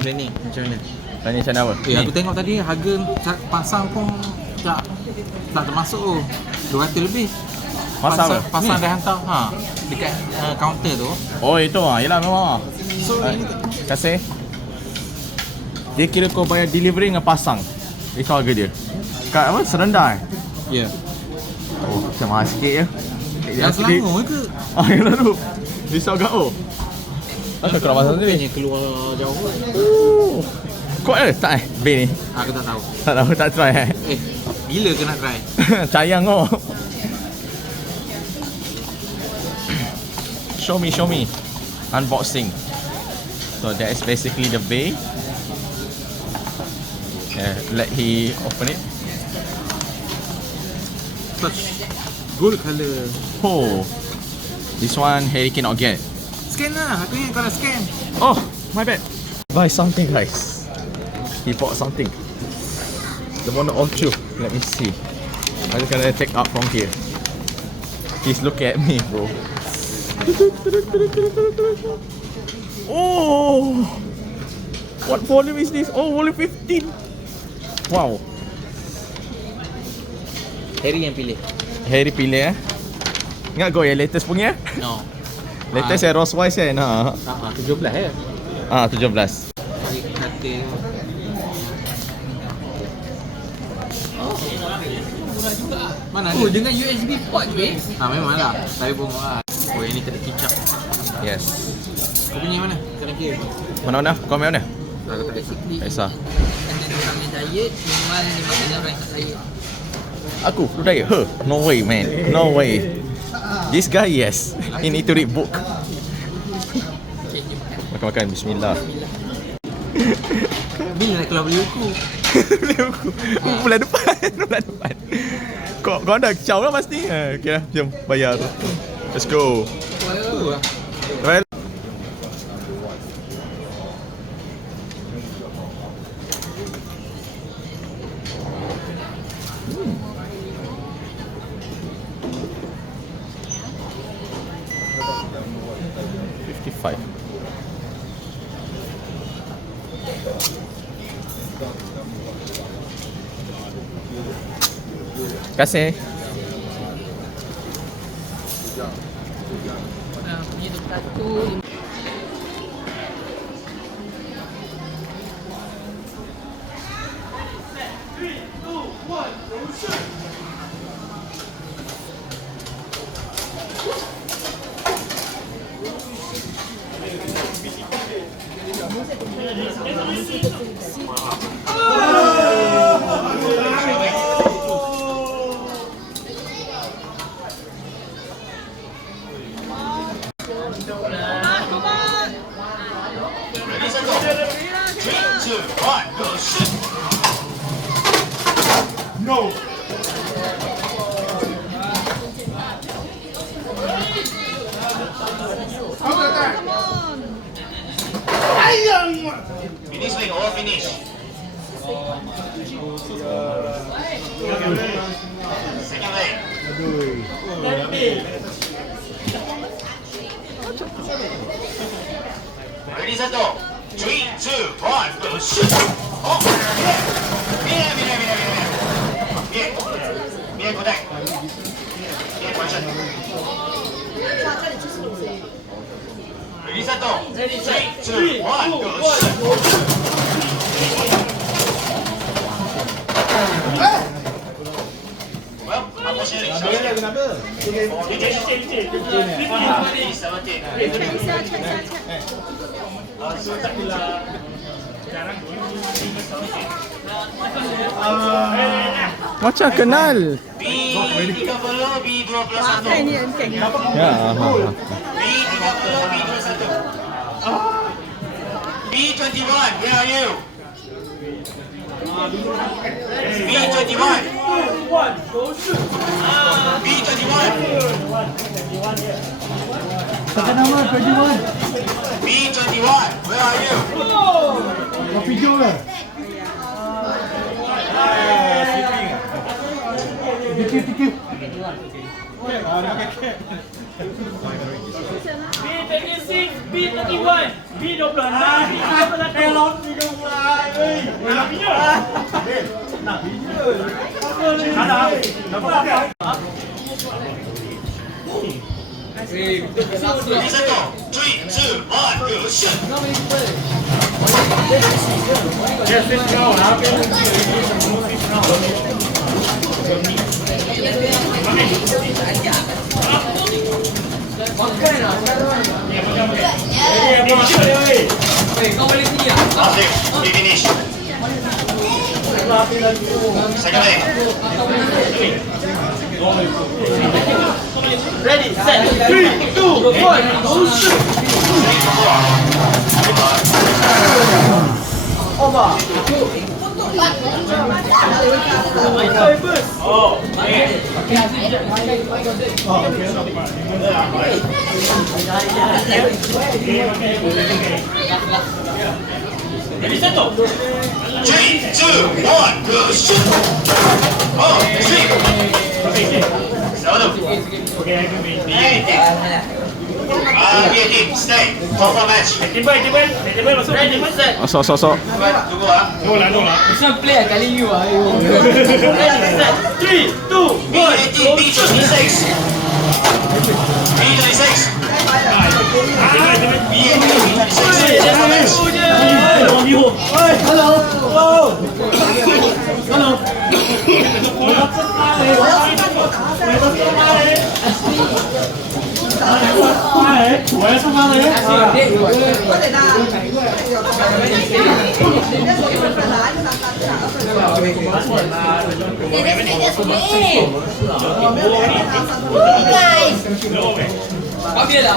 Ni macam mana? Tanya macam mana apa? Aku tengok tadi harga pasang pun tak termasuk tu. 200 lebih. Pasang dah hantar dekat kaunter tu. Oh itu yelah memang. So ini kasih. Dia kira kau bayar delivery dengan pasang. Itu harga dia. Kat apa? Serendah ya. Oh, macam mahal sikit ya. Yang Selangor ke? Yang lalu. Risau gaul. Asal kau pasang sendiri? Keluar jauh. Kau tak B ni? Aku tak tahu. Tak tahu, tak try Bila ke nak try? Sayang kau. Show me. Unboxing. So that is basically the bay. Let he open it. Gold color. Oh, this one Harry cannot get. Scan lah. Aku ingat kau dah scan. Oh, my bad. Buy something, guys. He bought something. The one all true. Let me see. I'm just gonna take out from here. He's looking at me, bro. Oh, what volume is this? Oh, volume 15. Wow. Harry yang pilih. Harry pilih Ingat kau yang latest punya? No. Latest yang Rolls Royce kan? 17 ya. 17. Katil. Mana ni? Dengan USB port je. Memang lah. Saya pun oh ini kena kicap. Yes. Kau punya mana? Kena kira. Mana? Kau main mana? Aku tak kisah. Tak kisah. And then orang yang diet, memang 5 orang yang tak diet. Aku? Lu diet? No way, man. No way. This guy, yes. He need to read book. Okay, jom makan. Makan. Bismillah. Bila nak keluar beli buku? Beli buku. Bulan depan. Kau dah kacau lah pasti. Okay lah, jom bayar tu. Let's go. Well. Terima kasih. Punya 21. No. Finish swing, all finish. Second leg. Ready, set, go. 3, 2, 1, go, shoot. Oh, bien, bien, contact. Bien, position. Ready, set, go. 3, 2, 1, go, shoot. Well, apa sih? Kenapa? Macam kenal. B30, B12. Ini enteng. Ya. B30, B21. B21, where are you? B21. B21. Siapa nama 21? B21, where are you? Kau video ke? Tikip. B26, B31, B12, B12. Ready, set, go. 3, 2, 1, go, shoot. Kau boleh sini lah. Last leg, you finish. Second leg. Ready, set, 3, 2, 1, go shoot! Over! Ready, set, go. 3, 2, 1, go, shoot. Oh, sleep. 18, stay. Top of match. Masuk. Tunggu ah. Macam play lah kali you lah. 3, 2, 1, B18, B26. B26, top of match. Hello! Hello! Kau dia lah.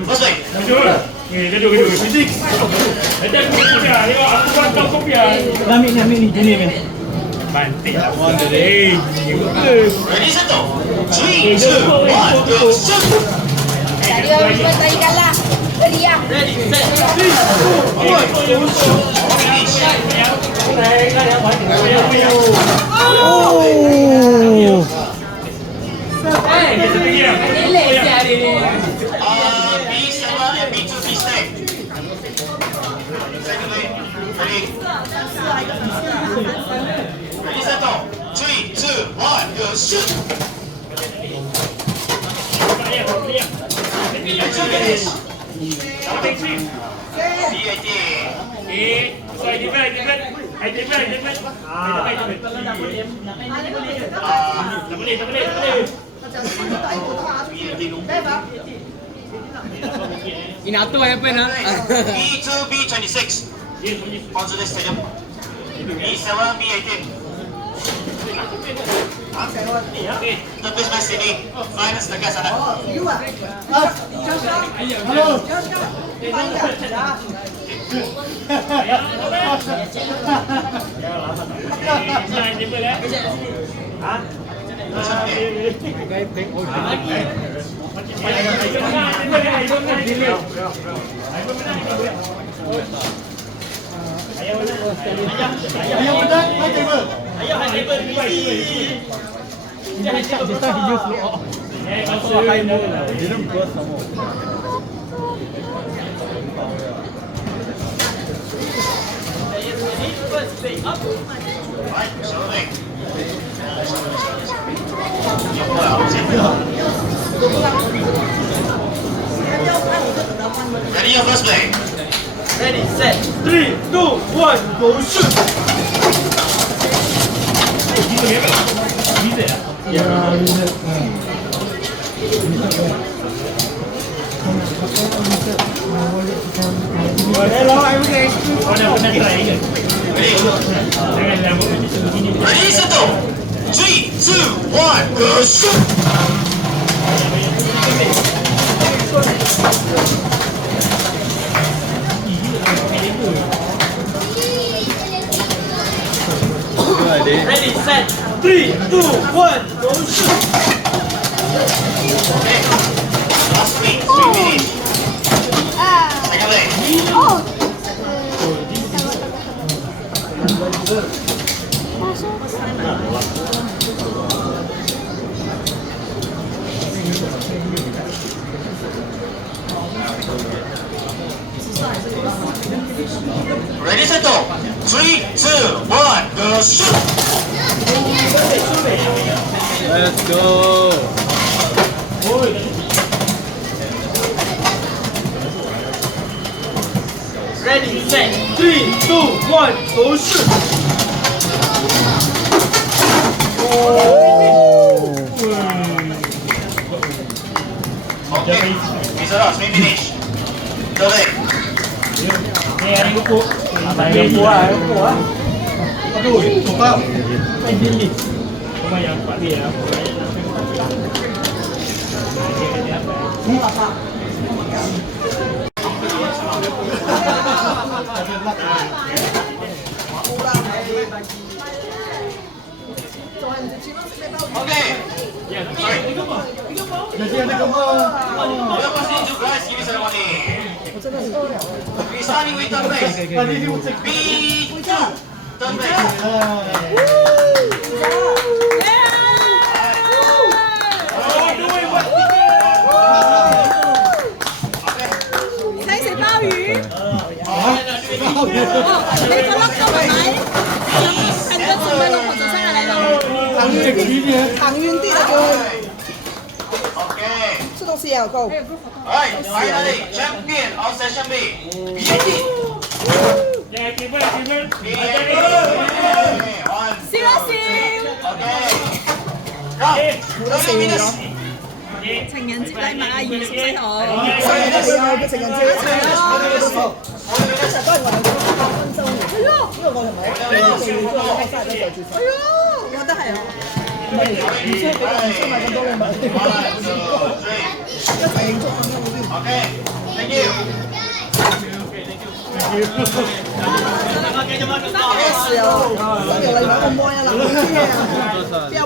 First leg. Ambil ni, ni. Ready, set, go. 3, 2, 1, go, shoot. Tadi orang cuma tadi kalah. Teriak. Elek je hari ni. B7 and B2, B stay. Second leg. Ready. Ready, set, go. 3, 2, 1, go, shoot. Finish. B18. Inato apa na? B2, B26. Consulate Stadium. B7, B18. The best match sini. Finals tegas ada. Hello! Ayah menang, high table. Ready your first play. Ready, set, 3, 2, 1, go shoot! Ready, set, go. 3, 2, 1, go shoot. Ready, set, 3, 2, 1, go shoot! Last week, 3 minutes. Second play. go, shoot! Let's go. Ready, set, 3, 2, 1, go shoot! Okay, Mr. Ross, may finish. Tuloy. Okay. Sorry. Wala pa si Inju, guys. Give me some money. We're starting with third base. B2. Third base. Okay. 吃东西也有够。 Alright, finally, champion of session B. BND. BND. One. Okay. Now, 30 minutes. 情人節禮物啊，二十四號。個情人節一齊啦！ 40 minutes. 都係我哋8分鐘嘅，係啊，因為我哋咪係生日都對住晒。係啊，我覺得係啊。唔需要買咁多禮物， 1, 2, 3. 一齊慶祝咁樣嗰啲。 Okay. Thank you. 係啊，新年禮物咁開啊，嗱，邊啊？邊有？